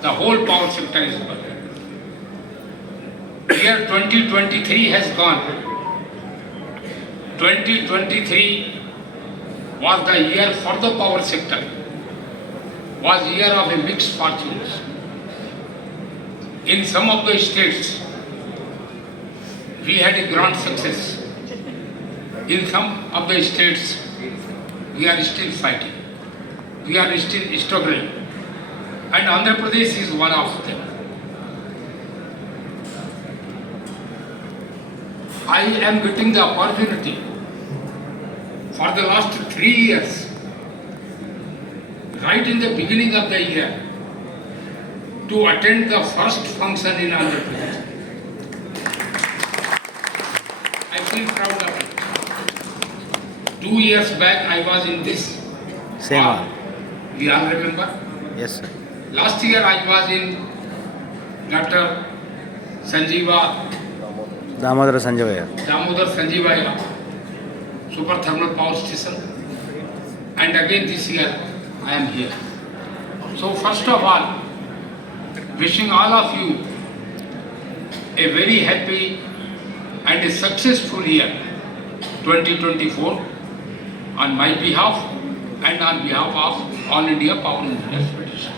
The whole power sector is burdened. Year 2023 has gone. 2023 was the year for the power sector, was year of a mixed fortunes. In some of the states, we had a grand success. In some of the states, we are still fighting. We are still struggling. And Andhra Pradesh is one of them. I am getting the opportunity for the last 3 years, right in the beginning of the year, to attend the first function in Andhra Pradesh. I feel proud of it. 2 years back, I was in this. Same hall. one. We all remember? Yes, sir. Last year, I was in Dr. Sanjeeva Damodara Sanjavaya. Damodar Sanjeevaya Super Thermal Power Station, and again this year I am here. So first of all, wishing all of you a very happy and a successful year 2024 on my behalf and on behalf of All India Power Engineers Federation.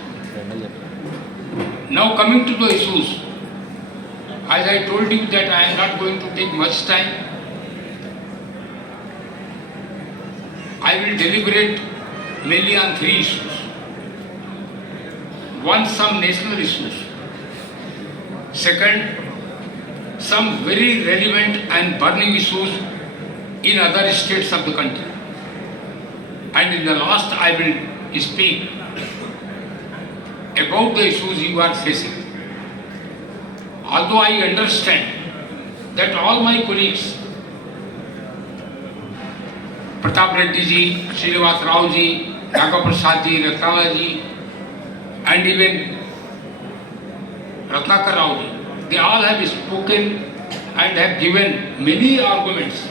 Now coming to the issues, as I told you that I am not going to take much time, I will deliberate mainly on 3 issues. One, some national issues. Second, some very relevant and burning issues in other states of the country. And in the last, I will speak about the issues you are facing. Although I understand that all my colleagues, Pratap Reddy ji, Srinivas Rao ji, Raghav Prasad ji, Ratnala ji, and even Ratnakar Rao ji, they all have spoken and have given many arguments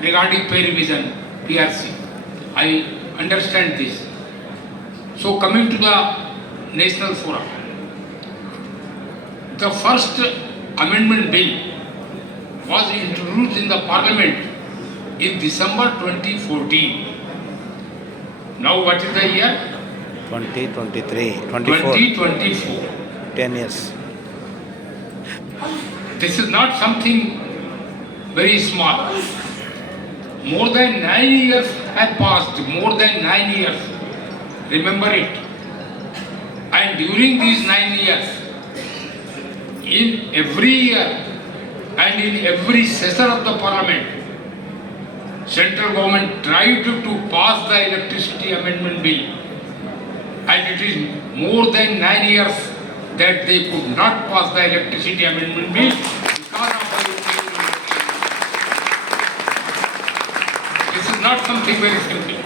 regarding pay revision, PRC. I understand this. So coming to the National Forum, the first amendment bill was introduced in the Parliament in December 2014. Now what is the year? 2023, 24, 2024. 10 years. This is not something very small. More than 9 years have passed, more than 9 years. Remember it. And during these 9 years, in every year and in every session of the Parliament, central government tried to pass the electricity amendment bill, and it is more than 9 years that they could not pass the electricity amendment bill because of the This is not something very simple,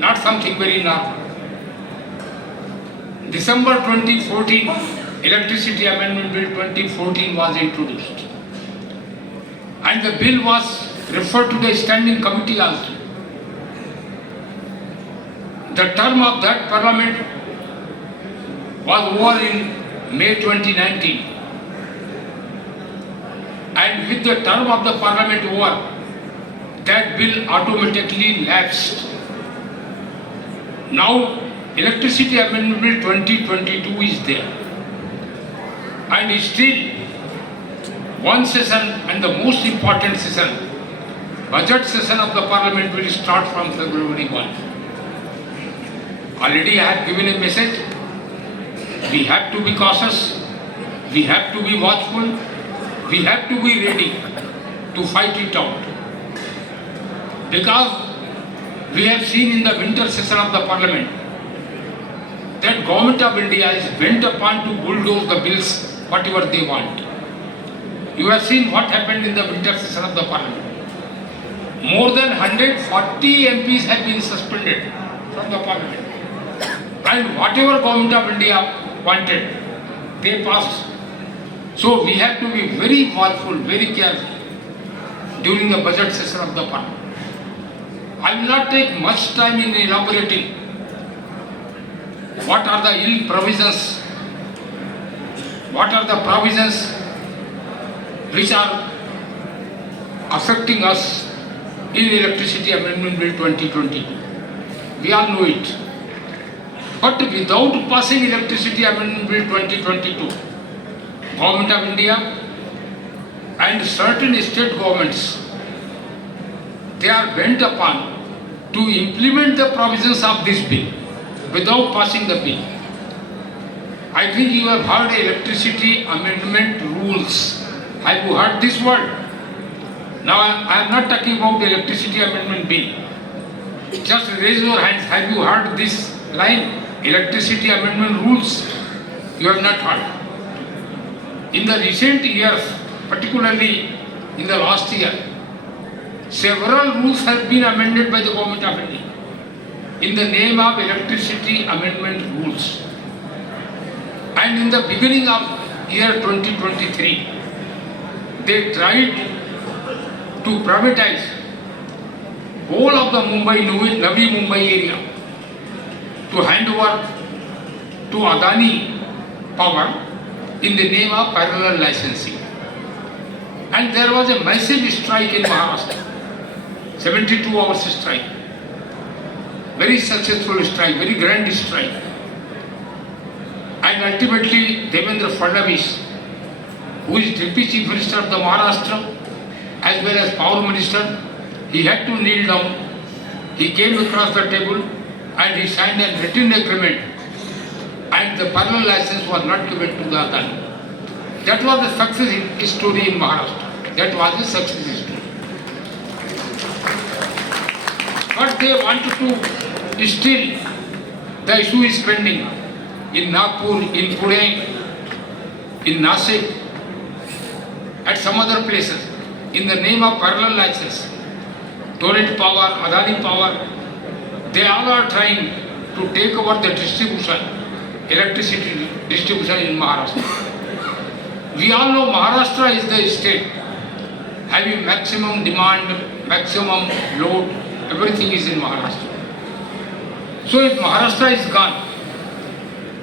not something very normal. December 2014, Electricity Amendment Bill 2014 was introduced, and the bill was referred to the standing committee also. The term of that parliament was over in May 2019, and with the term of the parliament over, that bill automatically lapsed. Now, Electricity Amendment Bill 2022 is there, and still one session, and the most important session, budget session of the Parliament, will start from February 1. Already I have given a message. We have to be cautious, we have to be watchful, we have to be ready to fight it out. Because we have seen in the winter session of the Parliament that Government of India is bent upon to bulldoze the bills whatever they want. You have seen what happened in the winter session of the Parliament. More than 140 MPs have been suspended from the Parliament. And whatever Government of India wanted, they passed. So we have to be very watchful, very careful during the budget session of the Parliament. I will not take much time in elaborating what are the ill provisions what are the provisions which are affecting us in Electricity Amendment Bill 2022. We all know it. But without passing Electricity Amendment Bill 2022, Government of India and certain state governments, they are bent upon to implement the provisions of this bill without passing the bill. I think you have heard Electricity Amendment Rules. Have you heard this word? Now I am not talking about the Electricity Amendment Bill. Just raise your hands. Have you heard this line? Electricity Amendment Rules? You have not heard. In the recent years, particularly in the last year, several rules have been amended by the Government of India in the name of Electricity Amendment Rules. And in the beginning of year 2023, they tried to privatize whole of the Navi Mumbai area to hand over to Adani Power in the name of parallel licensing. And there was a massive strike in Maharashtra, 72 hours strike, very successful strike, very grand strike. And ultimately Devendra Fadnavis, who is Deputy Chief Minister of the Maharashtra as well as Power Minister, he had to kneel down. He came across the table and he signed a written agreement, and the parallel license was not given to the Adani. That was the success story in Maharashtra. That was the success story. But they wanted to still, the issue is pending in Nagpur, in Pune, in Nasik, at some other places, in the name of parallel license. Torrent Power, Adani Power, they all are trying to take over the distribution, electricity distribution in Maharashtra. We all know Maharashtra is the state having maximum demand, maximum load, everything is in Maharashtra. So if Maharashtra is gone,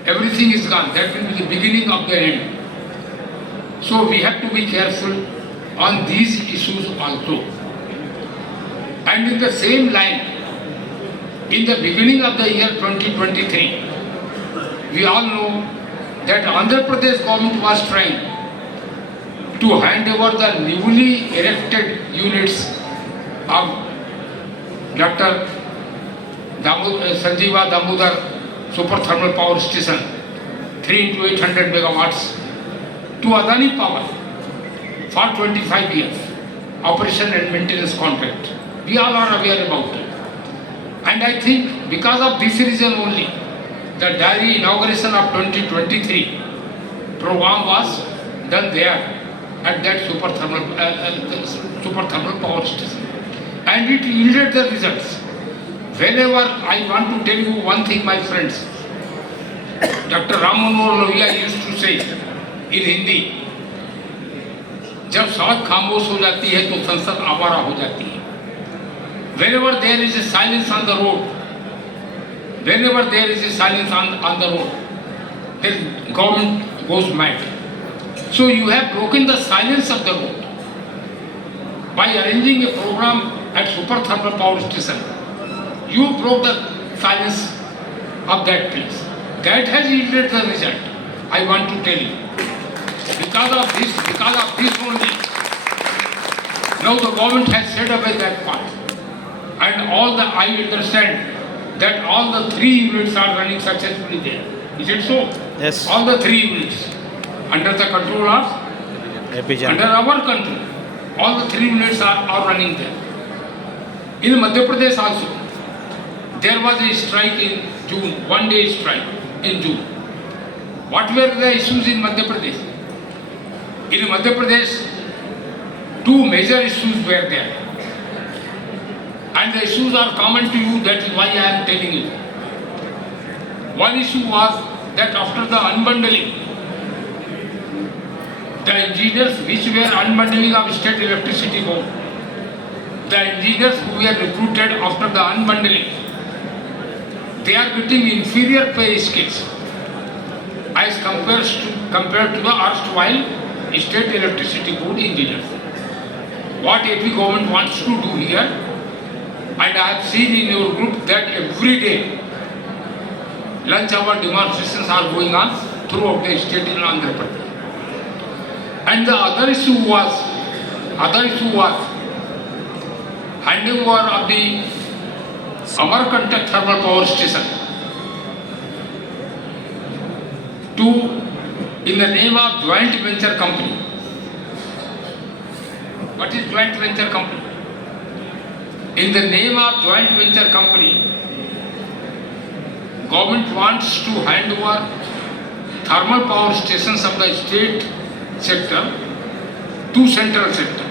everything is gone, that will be the beginning of the end. So we have to be careful on these issues also. And in the same line, in the beginning of the year 2023, we all know that Andhra Pradesh government was trying to hand over the newly erected units of Dr. Sanjeeva Damodar Super Thermal Power Station, 3 into 800 megawatts, to Adani Power for 25 years, operation and maintenance contract. We all are aware about it. And I think because of this reason only, the diary inauguration of 2023 program was done there at that super thermal power station. And it yielded the results. Whenever I want to tell you one thing, my friends, Dr. Ram Manohar Lohia used to say in Hindi, जब सड़क खामोश हो जाती है तो संसद आवारा हो जाती है. Whenever there is a silence on the road, whenever there is a silence on the road, then government goes mad. So you have broken the silence of the road by arranging a program at Super Thermal Power Station. You broke the silence of that place. That has yielded the result. I want to tell you. Because of this only, now the government has set away that part. And I understand that all the 3 units are running successfully there. Is it so? Yes. All the 3 units under the control of, under our control. All the 3 units are running there. In Madhya Pradesh also, there was a strike in June, 1-day strike in June. What were the issues in Madhya Pradesh? In Madhya Pradesh, 2 major issues were there. And the issues are common to you, that is why I am telling you. One issue was that after the unbundling, the engineers which were unbundling of state electricity board, the engineers who were recruited after the unbundling, they are getting inferior pay scales. as compared to the erstwhile State Electricity Board engineers. What AP government wants to do here, and I have seen in your group that every day lunch hour demonstrations are going on throughout the state in Andhra Pradesh. And the other issue was handing over of the Amarkantak thermal power station to, in the name of joint venture company. What is joint venture company? In the name of joint venture company, government wants to hand over thermal power stations of the state sector to central sector.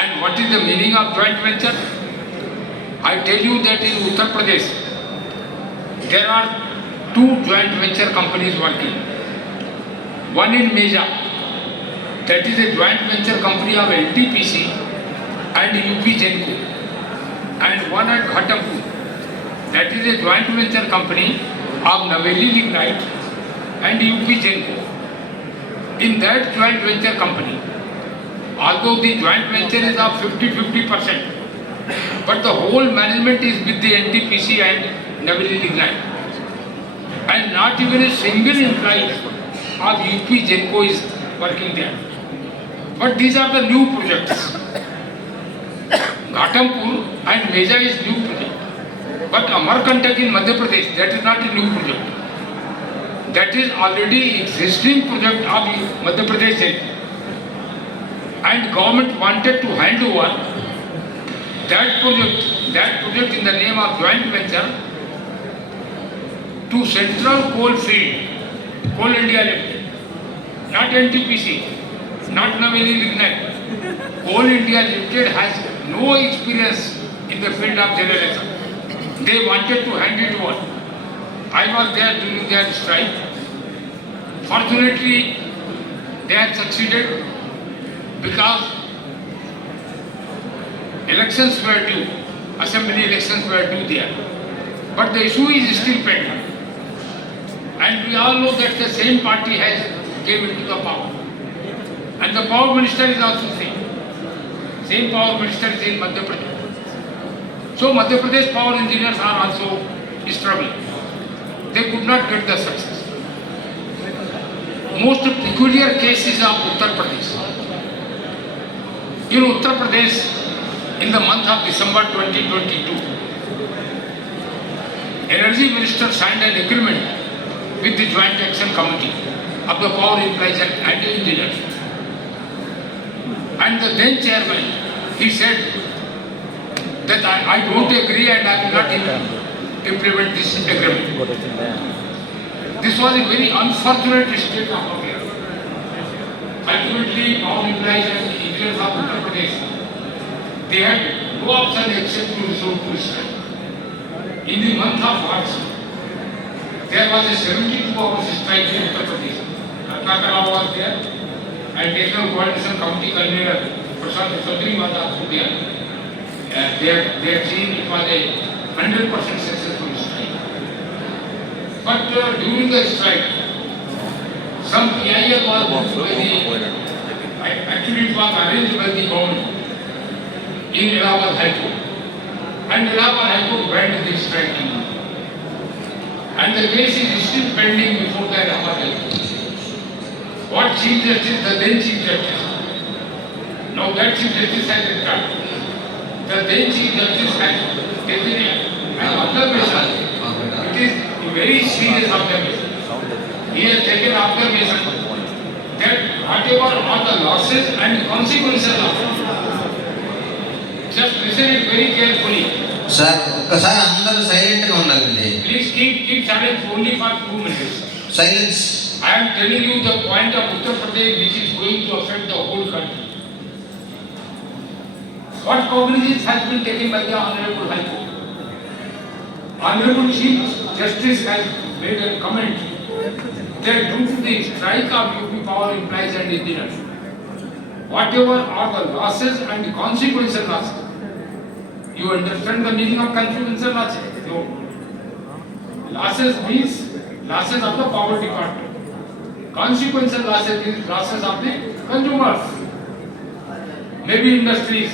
And what is the meaning of joint venture? I tell you that in Uttar Pradesh, there are two joint venture companies working. One in Meja, that is a joint venture company of NTPC and UP Genco, and one at Ghatampur, that is a joint venture company of Naveli Lignite and UP Genco. In that joint venture company, although the joint venture is of 50-50%, but the whole management is with the NTPC and Naveli Lignite. And not even a single employee of UP Genco is working there. But these are the new projects. Ghatampur and Meja is new project. But Amarkantak in Madhya Pradesh, that is not a new project. That is already existing project of Madhya Pradesh. And government wanted to hand over that project in the name of joint venture to Central Coalfield, Coal India Limited, not NTPC, not Naveli Lignite. Coal India Limited has no experience in the field of generation. They wanted to hand it over. I was there during their strike. Fortunately, they had succeeded because elections were due, assembly elections were due there. But the issue is still pending. And we all know that the same party has came into the power. And the power minister is also same. Same power minister is in Madhya Pradesh. So Madhya Pradesh power engineers are also struggling. They could not get the success. Most peculiar cases of Uttar Pradesh. In Uttar Pradesh, in the month of December 2022, Energy Minister signed an agreement with the Joint Action Committee of the Power Employees and Engineers. And the then chairman, he said that I don't agree and I will not implement this agreement. This was a very unfortunate state of affairs. Ultimately, Power Employees and Engineers of Uttar Pradesh, they had no option except to resort to strike. In the month of March, there was a 72-hour strike in Uttar Pradesh. Ratnakara was there, and National Coordination Committee convener Prashant Chaudhary was also there. They had seen it was a 100% successful strike. But during the strike, some PIL was moved by actually it was arranged by the government in Allahabad High Court. And Allahabad High Court banned the strike. And the case is still pending before the Allahabad High Court. What Chief Justice, the then Chief Justice, now that Chief Justice has retired. The then Chief Justice has taken an observation. It is a very serious observation. He has taken observation that whatever are the losses and consequences of it. Just listen it very carefully. Sir ఒక్కసారి అందరూ silent గా ఉండాలండి. Please keep silence only for 2 minutes. Silence. I am telling you the point of Uttar Pradesh which is going to affect the whole country. What cognizance has been taken by the Honorable High Court? Honorable Chief Justice has made a comment that due to the strike of UP Power Employees and Engineers, whatever are the losses and consequential losses. You understand the meaning of consequential losses? No. Losses means losses of the power department. Consequential losses is losses of the consumers. Maybe industries,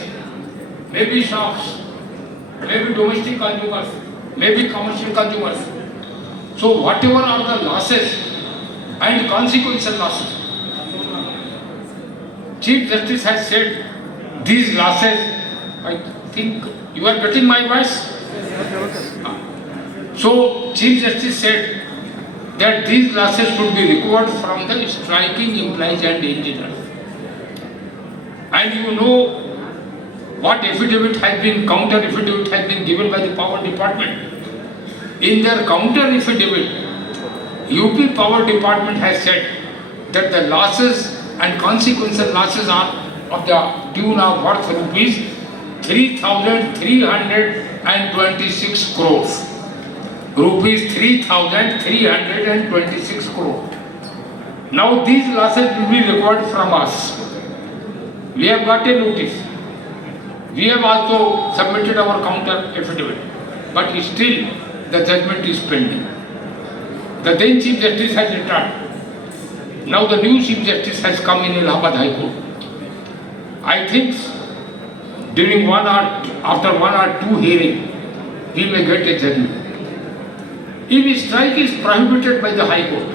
maybe shops, maybe domestic consumers, maybe commercial consumers. So whatever are the losses and consequential losses, Chief Justice has said these losses, I think you are getting my voice? So Chief Justice said that these losses should be recovered from the striking employees and engineers. And you know what affidavit has been, counter affidavit has been given by the power department. In their counter affidavit, UP Power Department has said that the losses and consequential losses are of the tune of worth rupees 3,326 crores. Rupees 3,326 crores. Now these losses will be recovered from us. We have got a notice. We have also submitted our counter affidavit, but still the judgment is pending. The then Chief Justice has retired. Now the new Chief Justice has come in Allahabad High Court. I think after one or two hearings, we may get a judgment. If strike is prohibited by the High Court,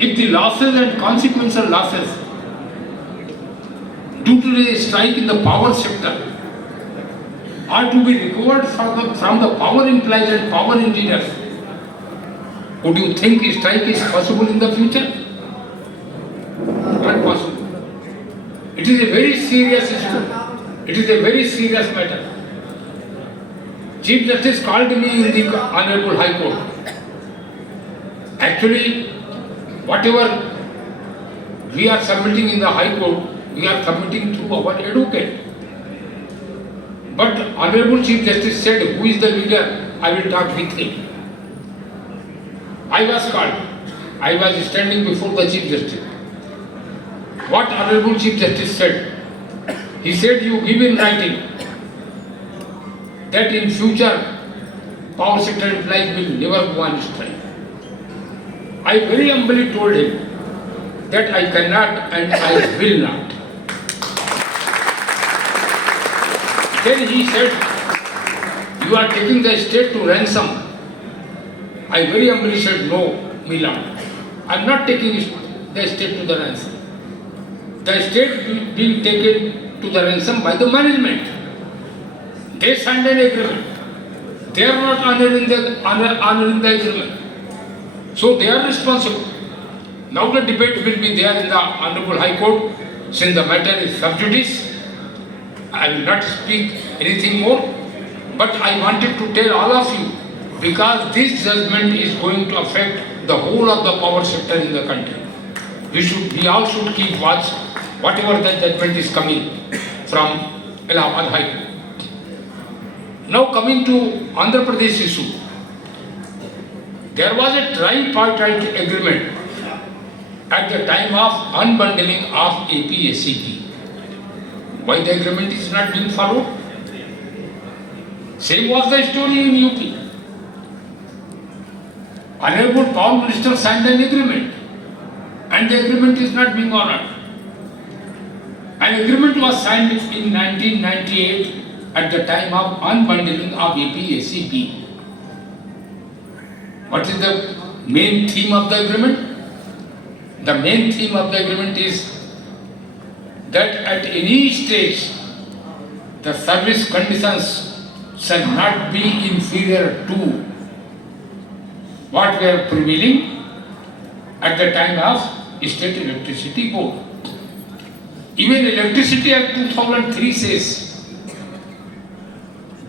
if the losses and consequential losses due to the strike in the power sector are to be recovered from the power employees and power engineers, would you think strike is possible in the future? Not possible. It is a very serious issue. It is a very serious matter. Chief Justice called me in the Honorable High Court. Actually, whatever we are submitting in the High Court, we are submitting through our advocate. But Honorable Chief Justice said, who is the leader? I will talk with him. I was called. I was standing before the Chief Justice. What Honorable Chief Justice said? He said, you give in writing that in future power sector employees will never go on strike. I very humbly told him that I cannot and I will not. Then he said, you are taking the state to ransom. I very humbly said, no, Milord. I am not taking the state to the ransom. The state being taken to the ransom by the management. They signed an agreement. They are not honoring the agreement. So they are responsible. Now the debate will be there in the Honorable High Court. Since the matter is sub judice, I will not speak anything more. But I wanted to tell all of you, because this judgment is going to affect the whole of the power sector in the country. We all should keep watch whatever the judgment is coming from Allahabad High Court. Now coming to Andhra Pradesh issue. There was a tripartite agreement at the time of unbundling of APSCP. Why the agreement is not being followed? Same was the story in UP. Honorable Power Minister signed an agreement and the agreement is not being honored. An agreement was signed in 1998 at the time of unbundling of APSCP. What is the main theme of the agreement? The main theme of the agreement is that at any stage, the service conditions shall not be inferior to what were prevailing at the time of State Electricity Board. Even Electricity Act 2003 says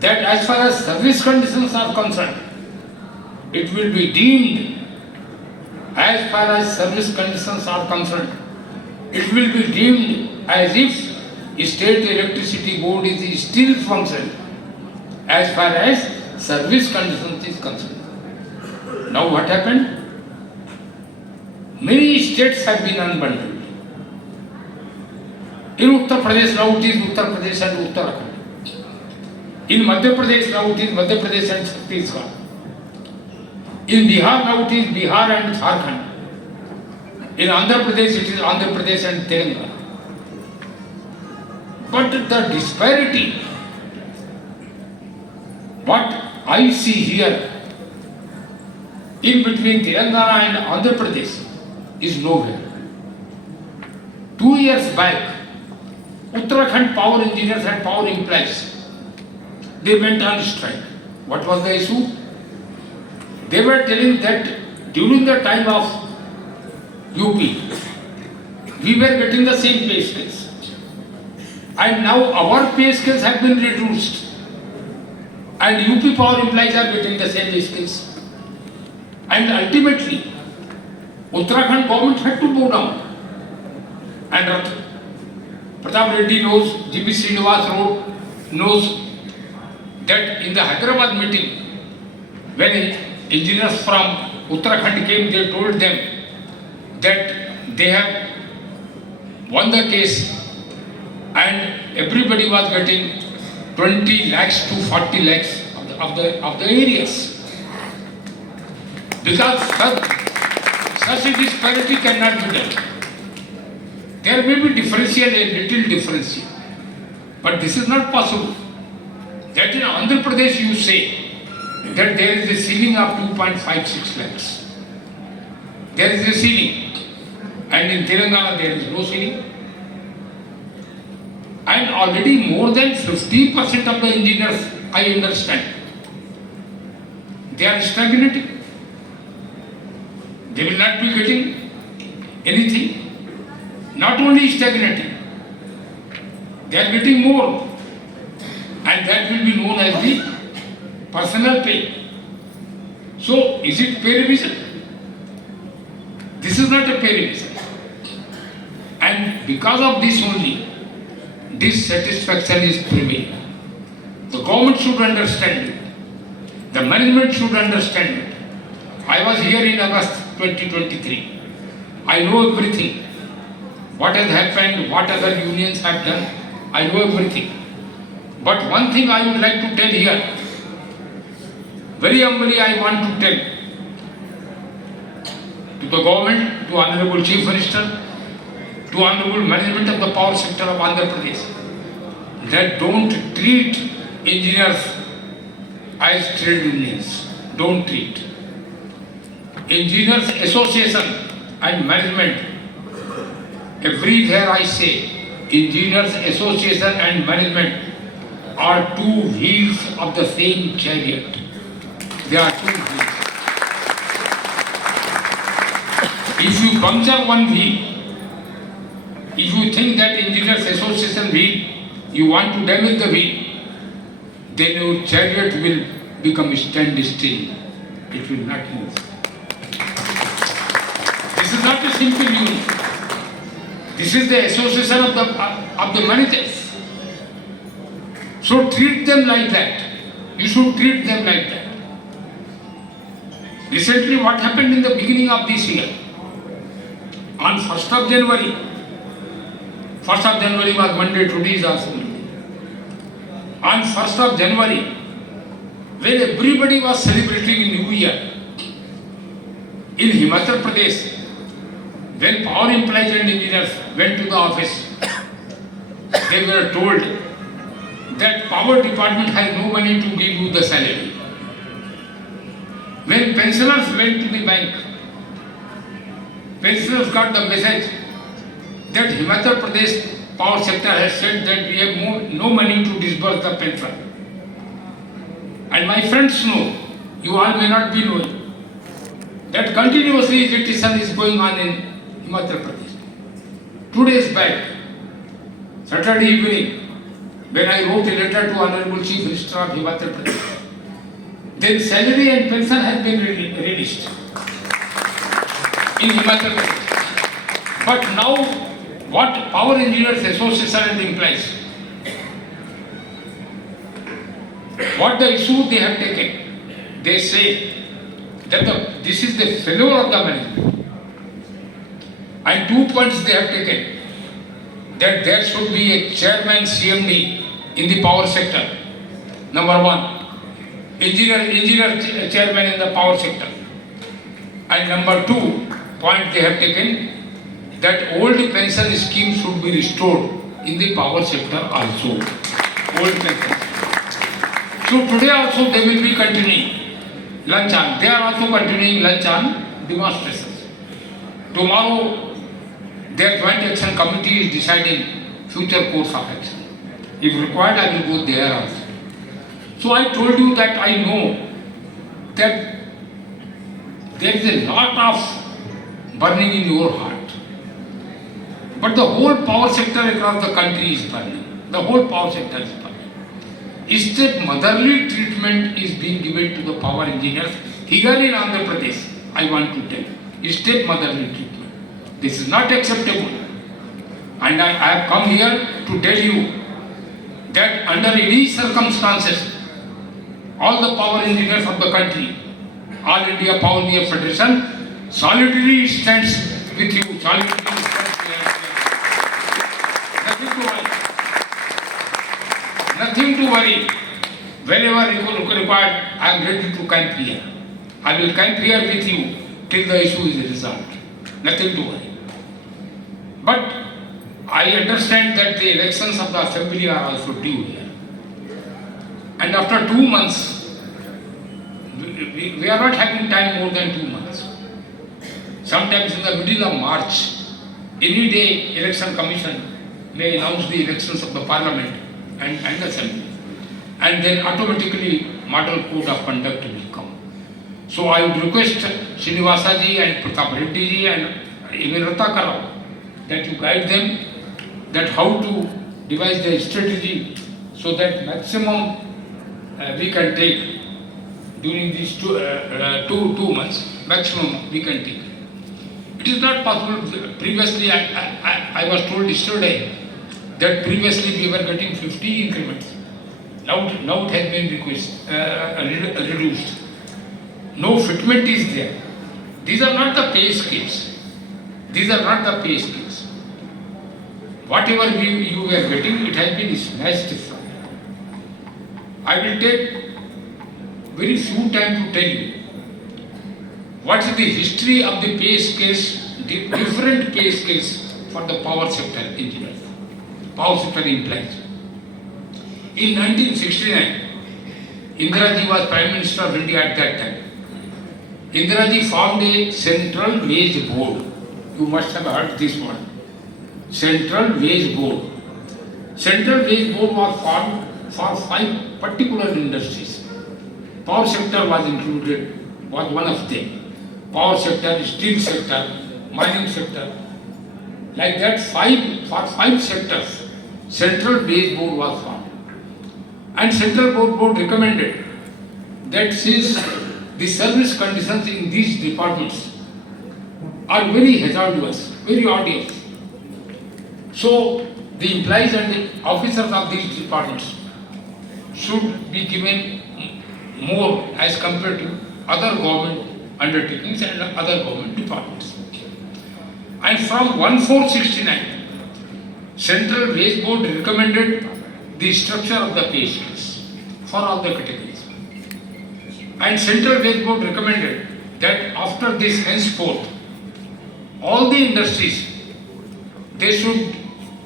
that as far as service conditions are concerned, it will be deemed, as far as service conditions are concerned, it will be deemed as if State Electricity Board is still functioning as far as service conditions is concerned. Now what happened? Many states have been unbundled. In Uttar Pradesh now it is Uttar Pradesh and Uttarakhand. In Madhya Pradesh now it is Madhya Pradesh and Chhattisgarh. In Bihar now it is Bihar and Jharkhand. In Andhra Pradesh it is Andhra Pradesh and Telangana. But the disparity, what I see here in between Telangana and Andhra Pradesh is nowhere. 2 years back, Uttarakhand power engineers and power employees, they went on strike. What was the issue? They were telling that during the time of UP, we were getting the same pay scales. And now our pay scales have been reduced. And UP power employees are getting the same pay scales. And ultimately, Uttarakhand government had to go down. And Pratap Reddy knows, GB Srinivas knows that in the Hyderabad meeting, when engineers from Uttarakhand came, they told them that they have won the case and everybody was getting 20 lakhs to 40 lakhs of the areas. Because such a disparity cannot be done. There may be differential, a little differential, but this is not possible. That in Andhra Pradesh you say that there is a ceiling of 2.56 lakhs. There is a ceiling. And in Telangana there is no ceiling. And already more than 50% of the engineers, I understand, they are stagnating. They will not be getting anything. Not only stagnating, they are getting more. And that will be known as the personal pay. So, is it pay revision? This is not a pay revision. And because of this only, dissatisfaction is prevailing. The government should understand it. The management should understand it. I was here in August 2023. I know everything. What has happened, what other unions have done, I know everything. But one thing I would like to tell here, very humbly I want to tell to the government, to Honorable Chief Minister, to Honorable Management of the Power Sector of Andhra Pradesh, that don't treat engineers as trade unions. Don't treat. Engineers Association and Management, everywhere I say, Engineers Association and Management are two wheels of the same chariot. They are two wheels. If you puncture one wheel, if you think that Engineers Association wheel, you want to damage the wheel, then your chariot will become stand still. It will not move. This is not a simple union. This is the association of the managers. So treat them like that. You should treat them like that. Recently, what happened in the beginning of this year? On 1st of January, 1st of January was Monday, today is also Monday. On 1st of January, when everybody was celebrating New Year, in Himachal Pradesh, when power employees and engineers went to the office, they were told that power department has no money to give you the salary. When pensioners went to the bank, pensioners got the message that Himachal Pradesh power sector has said that we have no money to disburse the pension. And my friends know, you all may not be knowing, that continuously litigation is going on in Himachal Pradesh. 2 days back, Saturday evening, when I wrote a letter to Honorable Chief Minister of Himachal Pradesh, then salary and pension has been released in Himachal Pradesh. But now, what Power Engineers Association and implies, what the issue they have taken, they say that this is the failure of the management. And 2 points they have taken, that there should be a chairman CMD in the power sector. Number one, engineer chairman in the power sector. And number two point they have taken, that old pension scheme should be restored in the power sector also. Old pension. So today also they will be continuing lunch on. They are also continuing lunch on demonstrations. Tomorrow their joint action committee is deciding future course of action. If required, I will go there also. So I told you that I know that there is a lot of burning in your heart. But the whole power sector across the country is burning. The whole power sector is burning. Instead, motherly treatment is being given to the power engineers here in Andhra Pradesh. I want to tell you, state motherly treatment. This is not acceptable. And I have come here to tell you that under any circumstances, all the power engineers of the country, All India Power Engineers Federation, solidarity stands with you. Solidarity stands behind you. Nothing to worry. Nothing to worry. Whenever you required, I am ready to camp here. I will camp here with you till the issue is resolved. Nothing to worry. But I understand that the elections of the assembly are also due here. And after 2 months, we are not having time more than 2 months. Sometimes in the middle of March, any day election commission may announce the elections of the parliament and assembly. And then automatically model code of conduct will come. So I would request Srinivasa ji and Pratap Reddy ji and even Ratnakar Rao that you guide them that how to devise the strategy so that maximum we can take during these two months, maximum we can take. It is not possible. Previously, I was told yesterday that previously we were getting 50 increments. Now it has been reduced. No fitment is there. These are not the pay scales. These are not the pay scales. Whatever you were getting, it has been snatched from. I will take very few time to tell you what is the history of the pay scales, different pay scales for the power sector engineers, power sector employees. In 1969, Indira Ji was Prime Minister of India at that time. Indira Ji formed a Central Wage Board. You must have heard this one. Central Wage Board. Central Wage Board was formed for 5 particular industries. Power sector was included, was one of them. Power sector, steel sector, mining sector. Like that, for 5 sectors, Central Wage Board was formed. And Central Board recommended that since the service conditions in these departments are very hazardous, very odious, so the employees and the officers of these departments should be given more as compared to other government undertakings and other government departments. And from 1469, Central Wage Board recommended the structure of the pay scales for all the categories. And Central Wage Board recommended that after this henceforth, all the industries, they should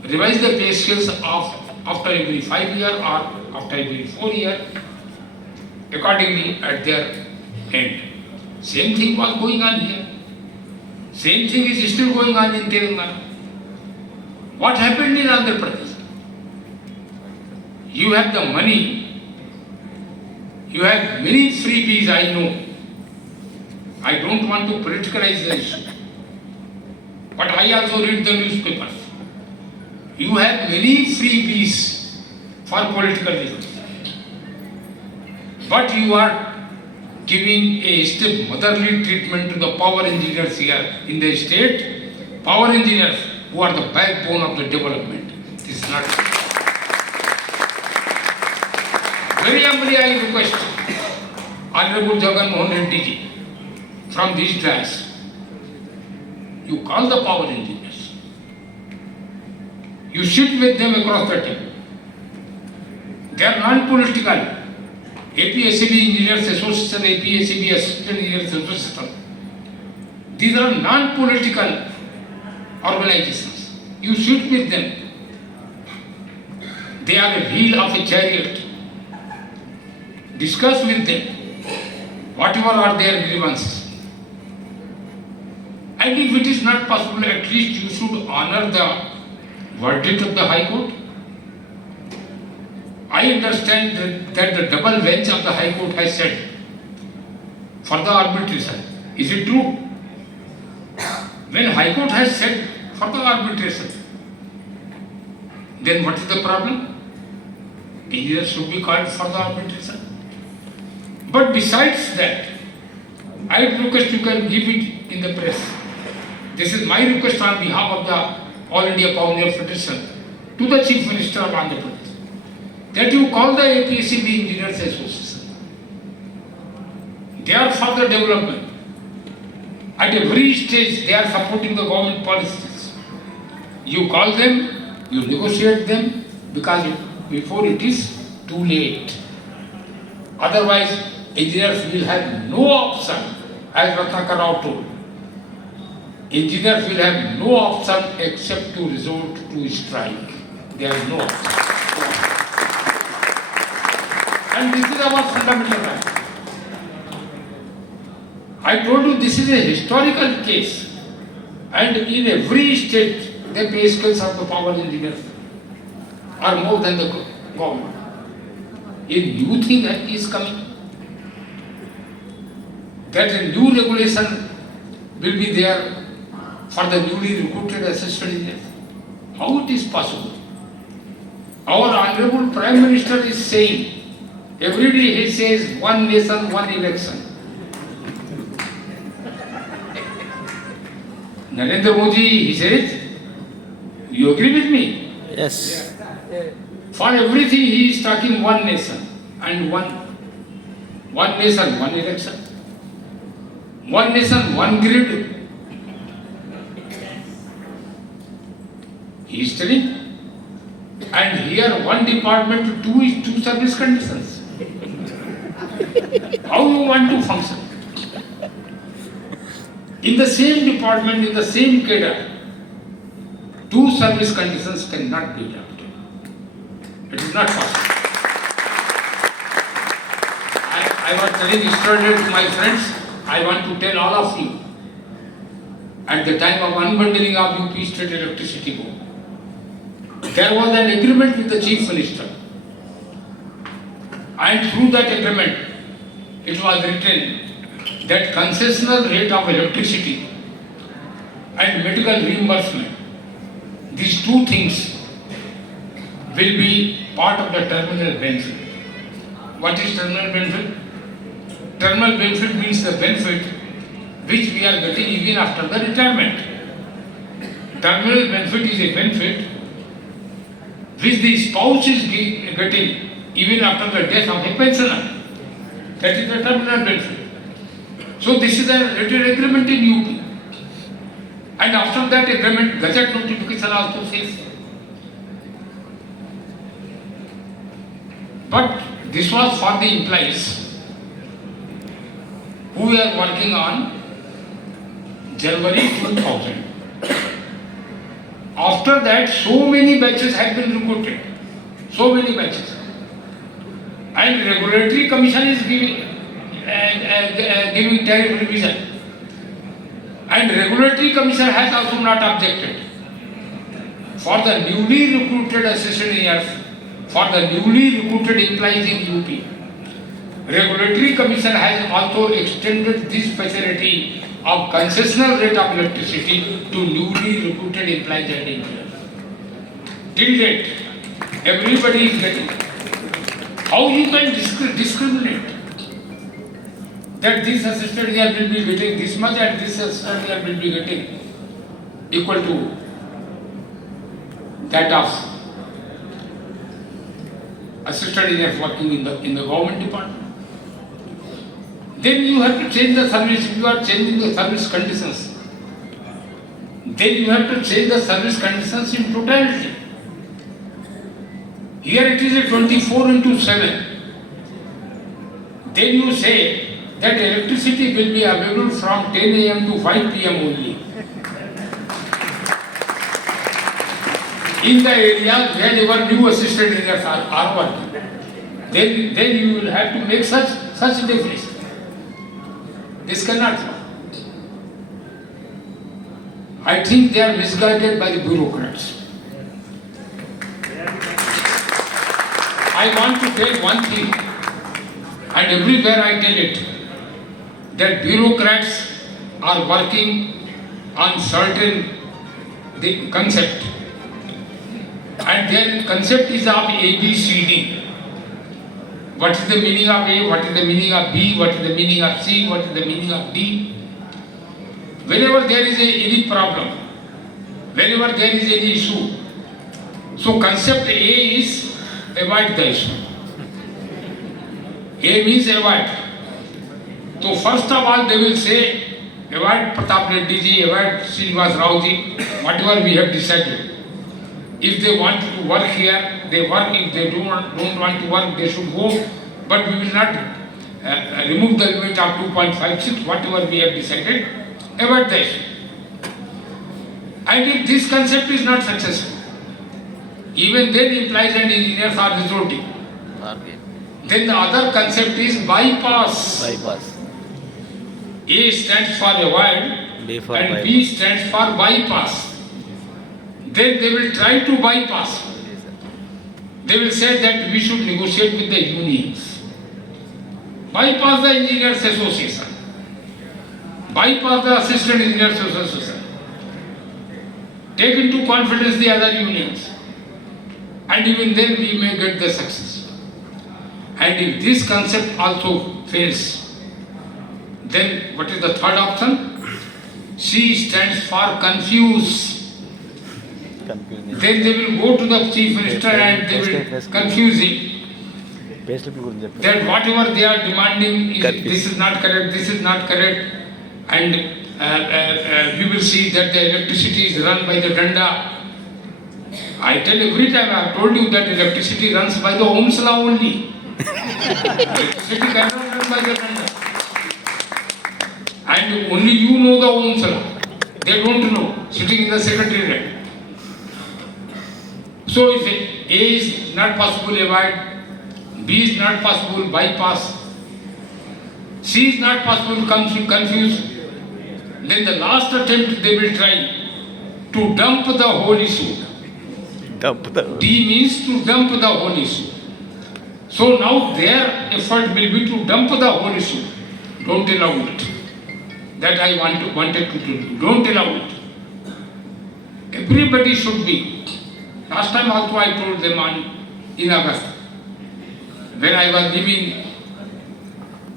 revise the pay scales after every 5 years or after every 4 years, accordingly at their end. Same thing was going on here. Same thing is still going on in Telangana. What happened in Andhra Pradesh? You have the money, you have many freebies, I know. I don't want to politicalize the issue. But I also read the newspapers. You have many freebies for political reasons. But you are giving a step motherly treatment to the power engineers here in the state. Power engineers who are the backbone of the development. This is not. Very humbly I request Honorable Jagan Mohan Reddy ji from these dais, you call the power engineers. You sit with them across the table. They are non-political. APSCB Engineers Association, APSCB Assistant Engineers Association. These are non-political organizations. You sit with them. They are the wheel of a chariot. Discuss with them whatever are their grievances. And if it is not possible, at least you should honor the verdict of the High Court. I understand that the double bench of the High Court has said for the arbitration. Is it true? When High Court has said for the arbitration, then what is the problem? Engineers should be called for the arbitration. But besides that, I request you can give it in the press. This is my request on behalf of the All India Power Federation to the Chief Minister of Andhra Pradesh, that you call the APSCB Engineers Association. They are for the development. At every stage, they are supporting the government policies. You call them, you negotiate them, because before it is too late. Otherwise, engineers will have no option, as Ratnakar Rao told. Engineers will have no option except to resort to strike. There is no option. And this is our fundamental right. I told you this is a historical case, and in every state the pay scales of the power engineers are more than the government. A new thing that is coming, that a new regulation will be there for the newly recruited assistant engineers. How it is possible? Our Honorable Prime Minister is saying, every day he says, one nation, one election. Narendra Modi, he says, you agree with me? Yes. For everything he is talking one nation and one nation, one election. One nation, one grid. He is telling. And here one department, two service conditions. How you want to function? In the same department, in the same cadre, two service conditions cannot be adopted. It is not possible. I was telling yesterday to my friends, I want to tell all of you, at the time of unbundling of UP State Electricity Board, there was an agreement with the Chief Minister. And through that agreement, it was written that concessional rate of electricity and medical reimbursement, these two things will be part of the terminal benefit. What is terminal benefit? Terminal benefit means the benefit which we are getting even after the retirement. Terminal benefit is a benefit which the spouse is getting even after the death of a pensioner. That is the terminal benefit. So this is a written agreement in UP. And after that agreement, Gazette notification also says. But this was for the employees who were working on January 2000. After that, so many batches have been recruited. So many batches. And Regulatory Commission is giving tariff revision. And Regulatory Commission has also not objected. For the newly recruited assistant engineers, for the newly recruited employees in UP, Regulatory Commission has also extended this facility of concessional rate of electricity to newly recruited employees and engineers. Till date, everybody is getting. How you can discriminate? That this assistant engineer will be getting this much and this assistant engineer will be getting equal to that of assistant engineers working in the government department. Then you have to change the service. If you are changing the service conditions, then you have to change the service conditions in totality. Here it is a 24/7. Then you say that electricity will be available from 10 a.m. to 5 p.m. only. In the area wherever new assistant engineers are working, then you will have to make such definition. This cannot work. I think they are misguided by the bureaucrats. I want to tell one thing, and everywhere I tell it, that bureaucrats are working on certain the concept, and their concept is of A, B, C, D. What is the meaning of A? What is the meaning of B? What is the meaning of C? What is the meaning of D? Whenever there is any problem, whenever there is any issue, so concept A is avoid the issue. A means avoid. So first of all they will say avoid Pratap Reddy ji, avoid Srinivas Rao ji, whatever we have decided. If they want to work here, they work. If they don't want to work, they should go. But we will not remove the limit of 2.56, whatever we have decided. Avoid the issue. And if this concept is not successful, even then employees and engineers are resorting. Then the other concept is bypass. A stands for avoid B for and bypass. B stands for bypass. Then they will try to bypass. They will say that we should negotiate with the unions. Bypass the engineers association. Bypass the assistant engineers association. Take into confidence the other unions. And even then we may get the success. And if this concept also fails, then what is the third option? C stands for confuse. Then they will go to the chief minister and they will confuse him. That whatever they are demanding, this is not correct, this is not correct. And we will see that the electricity is run by the danda. I tell every time, I have told you that electricity runs by the Ohm's law only. Electricity cannot run by the danda. And only you know the Ohm's law. They don't know, sitting in the secretariat. So if A is not possible, avoid, B is not possible, bypass, C is not possible, confuse, then the last attempt they will try to dump the whole issue. D means to dump the whole issue. So now their effort will be to dump the whole issue. Don't allow it. That I wanted to do. Don't allow it. Everybody should be. Last time also I told them in August, when I was leaving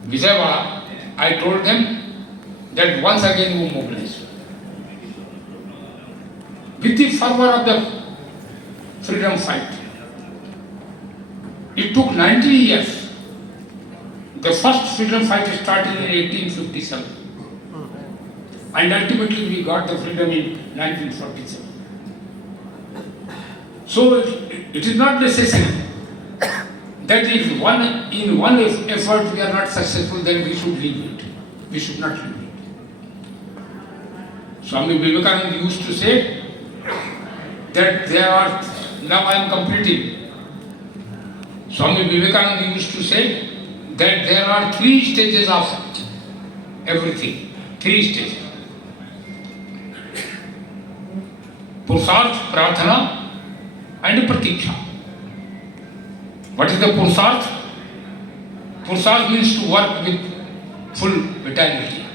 Vijayawada, I told them that once again we mobilize. With the fervor of the freedom fight. It took 90 years. The first freedom fight started in 1857. And ultimately we got the freedom in 1947. So it is not necessary that if in one effort we are not successful, then we should leave it. We should not leave it. Swami Vivekananda used to say that there are, now I am completing. Swami Vivekananda used to say that there are 3 stages of everything. 3 stages. Purusarth, Prarthana, and Pratiksha. What is the Purusarth? Purusarth means to work with full vitality.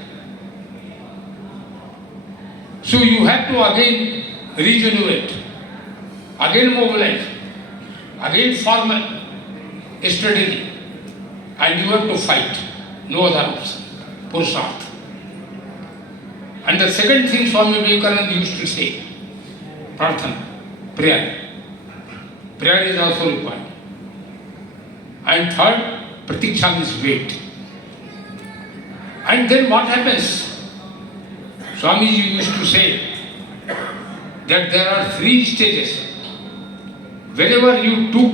So you have to again regenerate, again mobilize, again form a strategy, and you have to fight. No other option. Purusarth. And the second thing Swami Vivekananda used to say, Prarthana, prayer. Prayer is also required. And third, Pratiksha means wait. And then what happens? Swamiji used to say that there are 3 stages. Whenever you took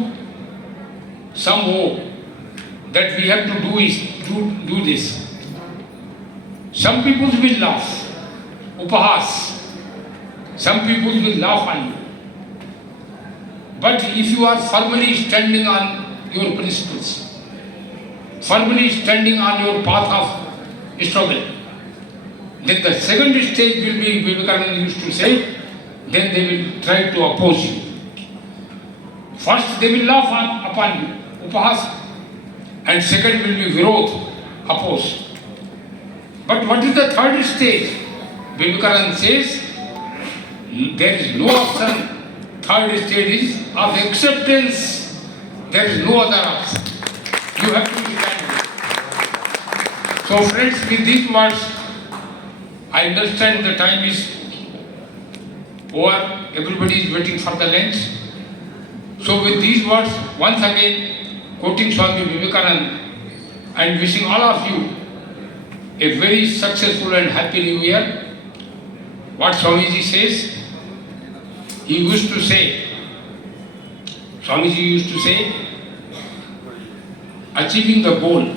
some vow that we have to do this, Some people will laugh, upahas. Some people will laugh on you. But if you are firmly standing on your principles, firmly standing on your path of struggle, then the second stage will be, Vivekananda used to say, then they will try to oppose you. First they will laugh upon you, upahas, and second will be virod, oppose. But what is the third stage? Vivekananda says, there is no option. Third stage is of acceptance. There is no other option. You have to stand. So friends, with these words, I understand the time is over. Everybody is waiting for the lunch. So with these words, once again, quoting Swami Vivekananda and wishing all of you a very successful and happy new year. What Swamiji says, he used to say, Swamiji used to say, achieving the goal.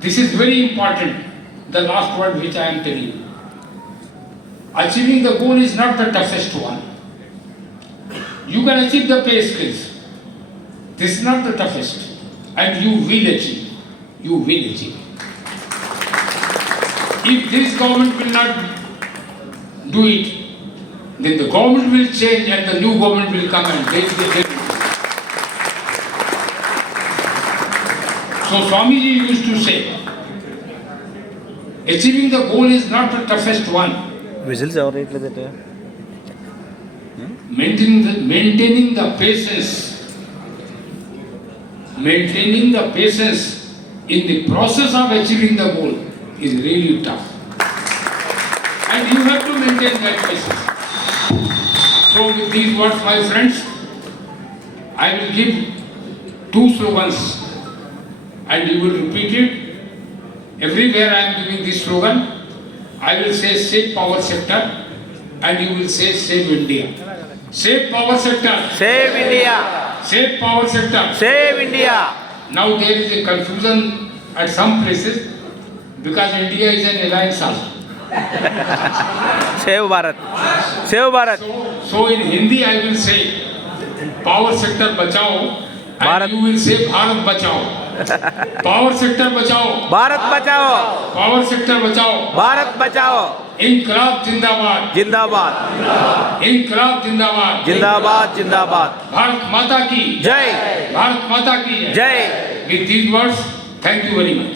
This is very important, the last word which I am telling you. Achieving the goal is not the toughest one. You can achieve the pay scales. This is not the toughest. And you will achieve. You will achieve. If this government will not do it, then the government will change and the new government will come and they will do it. So Swamiji used to say, achieving the goal is not the toughest one. Whistles ఎవరు వేయట్లేదట Maintaining the patience in the process of achieving the goal is really tough. And you have to maintain that patience. So with these words, my friends, I will give 2 slogans and you will repeat it. Everywhere I am giving this slogan, I will say save power sector and you will say save India. Save power sector. Save India Save power sector. Save India Now there is a confusion at some places because India is an alliance also. Save Bharat save Bharat So in Hindi I will say power sector bachao and Bharat. you will say Bharat bachao. Power sector bachao. Bharat Bachao Power sector bachao. Bharat Bachao Inqilab Zindabad. Zindabad Inqilab Zindabad. Zindabad Zindabad Bharat Mata ki. జై Bharat Mata ki. జై With these words, thank you very much.